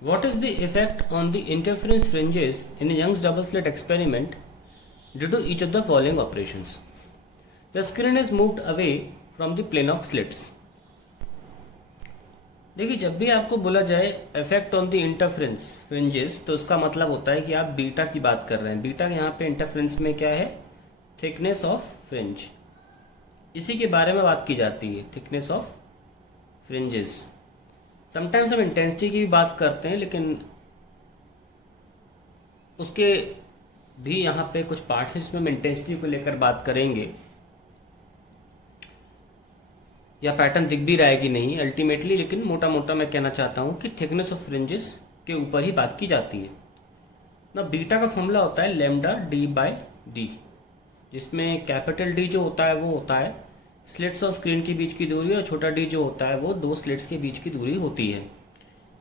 What is the effect on the interference fringes in a Young's double slit experiment due to each of the following operations? The screen is moved away from the plane of slits. देखिए, जब भी आपको बोला जाए effect on the interference fringes तो उसका मतलब होता है कि आप बीटा की बात कर रहे हैं. बीटा यहाँ पे इंटरफ्रेंस में क्या है? Thickness of fringe. इसी के बारे में बात की जाती है, थिकनेस ऑफ फ्रिंजेस. समटाइम्स हम इंटेंसिटी की भी बात करते हैं, लेकिन उसके भी यहाँ पे कुछ पार्ट्स हैं जिसमें हम इंटेंसिटी को लेकर बात करेंगे, या पैटर्न दिख भी रहा है कि नहीं अल्टीमेटली. लेकिन मोटा मोटा मैं कहना चाहता हूँ कि थिकनेस ऑफ फ्रिंजेस के ऊपर ही बात की जाती है ना. बीटा का फॉर्मूला होता है लेमडा डी बाय डी, जिसमें कैपिटल डी जो होता है वो होता है स्लिट्स और स्क्रीन के बीच की दूरी, और छोटा डी जो होता है वो दो स्लिट्स के बीच की दूरी होती है.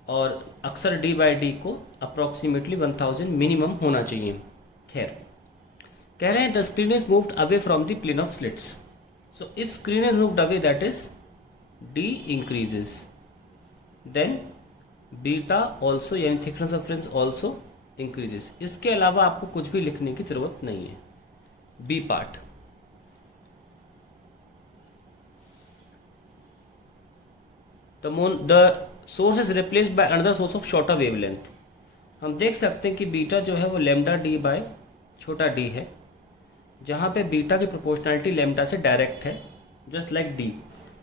और अक्सर डी बाई डी को अप्रॉक्सीमेटली 1000 मिनिमम होना चाहिए. खैर, कह रहे हैं the screen is moved away from the plane of slits. So if screen is moved away that is D increases, then beta also यानी thickness of fringe also increases. इसके अलावा आपको कुछ भी लिखने की जरूरत नहीं है. B part, the source is replaced by another source of shorter wavelength. हम देख सकते हैं कि बीटा जो है वो लेमडा डी बाय छोटा डी है, जहाँ पे बीटा की प्रोपोर्शनलिटी लेमडा से डायरेक्ट है, जस्ट लाइक डी.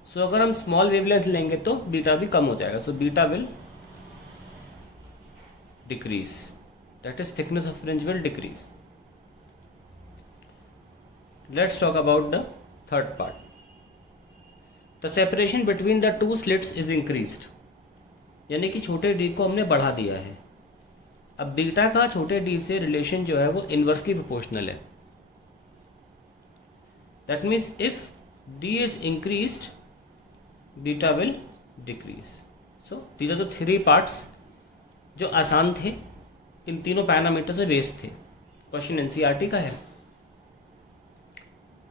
सो अगर हम स्मॉल वेवलेंथ लेंगे तो बीटा भी कम हो जाएगा. So beta will decrease, that is thickness of fringe will decrease. Let's talk about the third part. The separation between the two slits is increased, यानी कि छोटे डी को हमने बढ़ा दिया है. अब बीटा का छोटे डी से रिलेशन जो है वो इनवर्सली प्रोपोर्शनल है. That means if D is increased beta will decrease. So these are the three parts जो आसान थे, इन तीनों पैरामीटर से बेस्ड थे. क्वेश्चन एनसीईआरटी का है.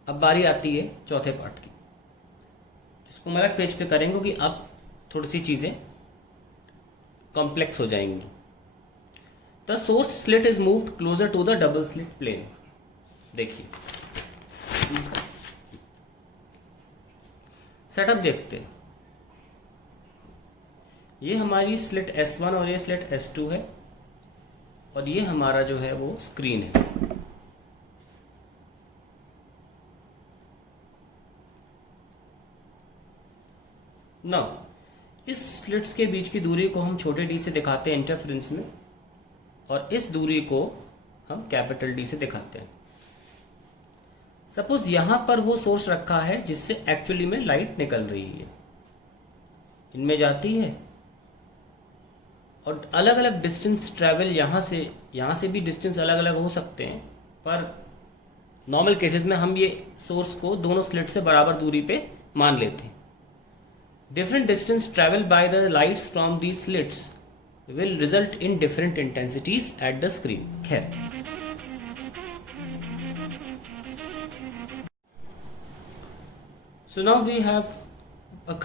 अब बारी आती है चौथे पार्ट की, जिसको हम अलग पेज पे करेंगे क्योंकि अब थोड़ी सी चीजें कॉम्प्लेक्स हो जाएंगी. The source slit is moved closer to the double slit plane. देखिए सेटअप देखते हैं. ये हमारी स्लिट S1 और ये स्लिट S2 है, और ये हमारा जो है वो स्क्रीन है. नाउ इस स्लिट्स के बीच की दूरी को हम छोटे डी से दिखाते हैं इंटरफ्रेंस में, और इस दूरी को हम कैपिटल डी से दिखाते हैं. सपोज यहां पर वो सोर्स रखा है जिससे एक्चुअली में लाइट निकल रही है, इनमें जाती है, और अलग अलग डिस्टेंस ट्रेवल यहां से भी डिस्टेंस अलग अलग हो सकते हैं, पर नॉर्मल केसेस में हम ये सोर्स को दोनों स्लिट से बराबर दूरी पे मान लेते हैं. Different distance traveled by the lights from these slits will result in different intensities at the screen. खैर, so now we have a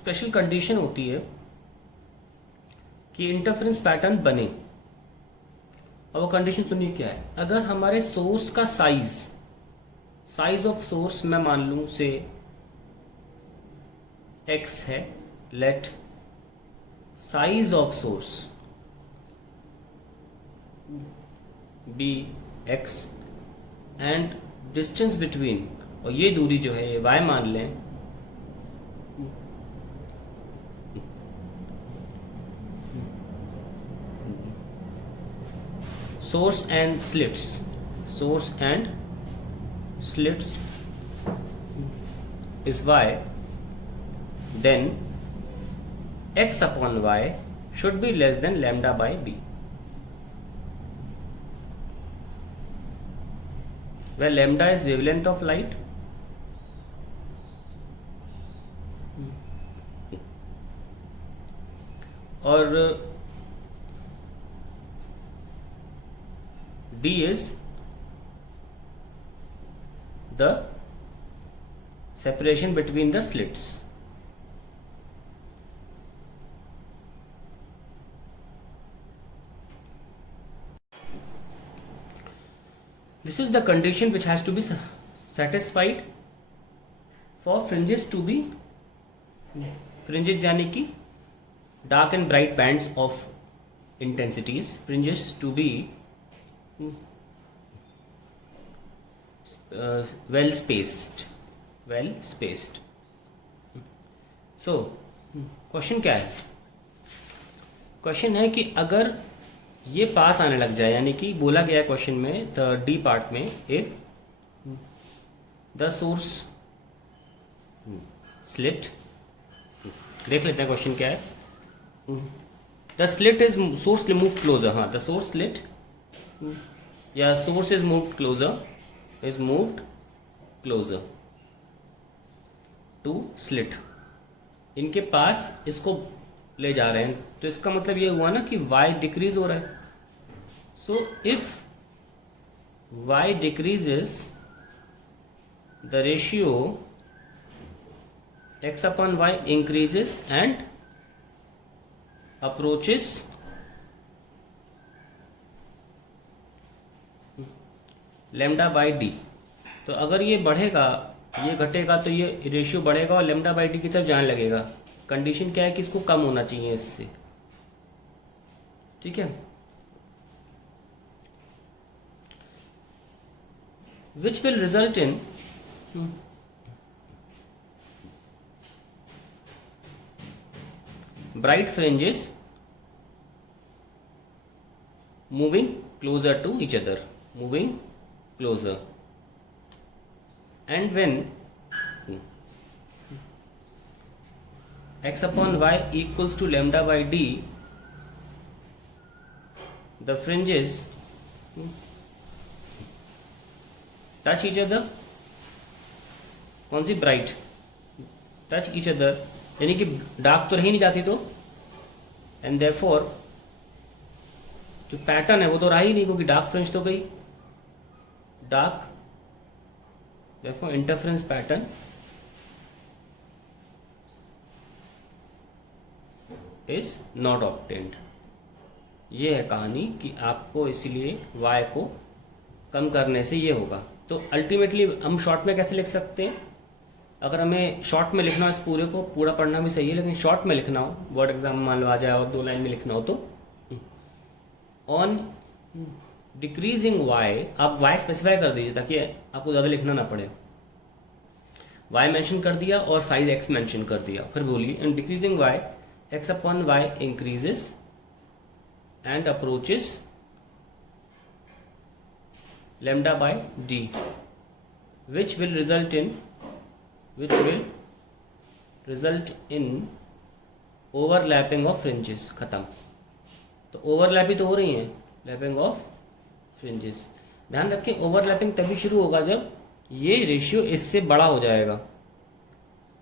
special condition होती है कि इंटरफेरेंस पैटर्न बने. और वो कंडीशन सुनिए क्या है. अगर हमारे सोर्स का साइज ऑफ सोर्स मैं मान लूं से x है, let size of source be x and distance between, और ये दूरी जो है ये y मान लें. Source and slits is y, then x upon y should be less than lambda by b, where lambda is wavelength of light और d is the separation between the slits. This is the condition which has to be satisfied for fringes to be, fringes यानी कि dark and bright bands of intensities, fringes to be well spaced. So question क्या है? Question है कि अगर ये पास आने लग जाए, यानी कि बोला गया है क्वेश्चन में द डी पार्ट में, इफ द सोर्स स्लिट, देख लेते हैं क्वेश्चन क्या है. The slit is source moved closer. हाँ, the source slit या source is moved closer to slit. इनके पास इसको ले जा रहे हैं, तो इसका मतलब ये हुआ ना कि y डिक्रीज हो रहा है. So if y decreases, the ratio x upon y increases and approaches lambda by d. तो अगर ये बढ़ेगा, ये घटेगा, तो ये रेशियो बढ़ेगा और lambda by d की तरफ जाने लगेगा. कंडीशन क्या है कि इसको कम होना चाहिए इससे. ठीक है. which will result in bright fringes moving closer to each other, moving closer. And when x upon y equals to lambda by d, the fringes touch each other. कौन सी? ब्राइट. टच ईच अदर, यानी कि dark तो रही नहीं जाती, तो and therefore जो pattern है वो तो रहा ही नहीं, क्योंकि डार्क फ्रिंज तो गई. Dark, therefore interference pattern is not obtained. ये है कहानी कि आपको इसीलिए y को कम करने से ये होगा. तो अल्टीमेटली हम शॉर्ट में कैसे लिख सकते हैं? अगर हमें शॉर्ट में लिखना हो, इस पूरे को पूरा पढ़ना भी सही है, लेकिन शॉर्ट में लिखना हो, बोर्ड एग्जाम में मान लो आ जाए और 2 लाइन में लिखना हो, तो ऑन डिक्रीजिंग y, आप y स्पेसिफाई कर दीजिए ताकि आपको ज़्यादा लिखना ना पड़े. y मेंशन कर दिया और साइज x मेंशन कर दिया, फिर बोलिए and decreasing y x upon y increases and approaches lambda by d, which will result in overlapping of fringes. खत्म. तो ओवरलैप ही तो हो रही हैं, लैपिंग ऑफ फ्रिंजेस. ध्यान रखें, ओवरलैपिंग तभी शुरू होगा जब ये रेशियो इससे बड़ा हो जाएगा.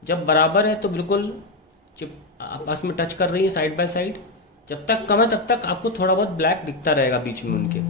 जब बराबर है तो बिल्कुल आपस में टच कर रही है साइड बाय साइड. जब तक कम है तब तक आपको थोड़ा बहुत ब्लैक दिखता रहेगा बीच में उनके.